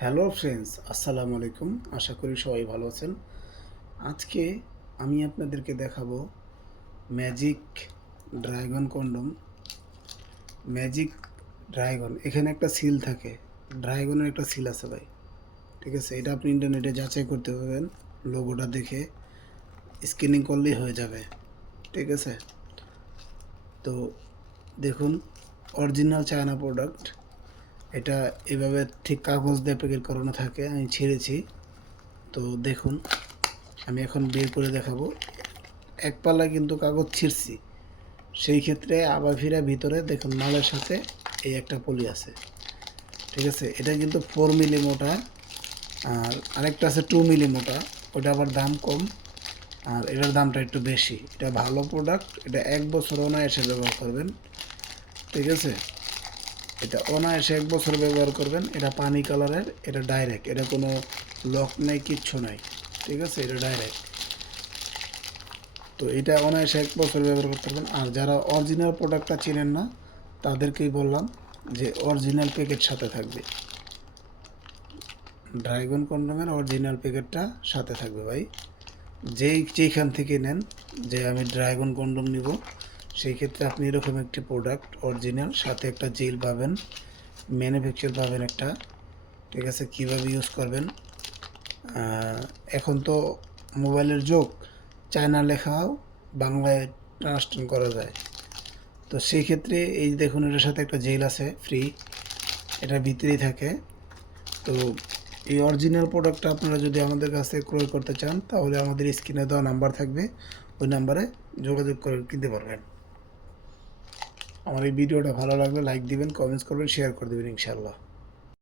Hello friends, আসসালামু আলাইকুম। আশা করি সবাই ভালো আছেন। আজকে আমি আপনাদেরকে দেখাবো magic dragon condom. Magic dragon, এখানে একটা সিল থাকে, ড্রাগনের একটা সিল আছে ভাই। ঠিক আছে, এটা আপনি ইন্টারনেটে যাচাই করতে পারবেন, লোগোটা দেখে স্ক্যানিং করলেই হয়ে যাবে। ঠিক আছে, তো দেখুন, অরিজিনাল চায়না প্রোডাক্ট। এটা এভাবে ঠিক কাগজ দিয়ে প্যাকেট করানো থাকে, আমি ছেড়েছি। তো দেখুন, আমি এখন বের করে দেখাবো। এক পাল্লা কিন্তু কাগজ ছিঁড়ছি, সেই ক্ষেত্রে আবার ফিরে ভিতরে দেখুন মালের সাথে এই একটা পলি আছে। ঠিক আছে, এটা কিন্তু 4 মিলি মোটা, আর আরেকটা আছে 2 মিলি মোটা, ওটা আবার দাম কম, আর এটার দামটা একটু বেশি। এটা ভালো প্রোডাক্ট, এটা 1 বছর অনায়াসে ব্যবহার করবেন। ঠিক আছে, এটা অনায়াসে 1 বছর ব্যবহার করবেন। এটা পানি কালারের, এটা ডাইরেক্ট, এটা কোনো লক নাই, কিচ্ছু নাই। ঠিক আছে, এটা ডাইরেক্ট। তো এটা অনায়াসে 1 বছর ব্যবহার করতে পারবেন। আর যারা অরিজিনাল প্রোডাক্টটা চেনেন না, তাদেরকেই বললাম যে অরিজিনাল প্যাকেট সাথে থাকবে। ড্রাগন কন্ডোমের অরিজিনাল প্যাকেটটা সাথে থাকবে ভাই। যেইখান থেকে নেন, যে আমি ড্রাগন কন্ডোম নিব, সেই ক্ষেত্রে আপনি এরকম একটি প্রোডাক্ট অরিজিনাল সাথে একটা জেল পাবেন, ম্যানুফ্যাকচার পাবেন একটা। ঠিক আছে, কীভাবে ইউজ করবেন, এখন তো মোবাইলের যুগ, চায়না লেখাও বাংলায় ট্রান্সলেশন করা যায়। তো সেই ক্ষেত্রে এই দেখুন, এটার সাথে একটা জেল আছে ফ্রি, এটা ভিতরেই থাকে। তো এই অরিজিনাল প্রোডাক্টটা আপনারা যদি আমাদের কাছ থেকে ক্রয় করতে চান, তাহলে আমাদের স্ক্রিনে দেওয়া নাম্বার থাকবে, ওই নাম্বারে যোগাযোগ করে কিনতে পারবেন। আমার এই ভিডিওটা ভালো লাগলে লাইক দিবেন, কমেন্টস করবেন, শেয়ার করে দেবেন ইনশাআল্লাহ।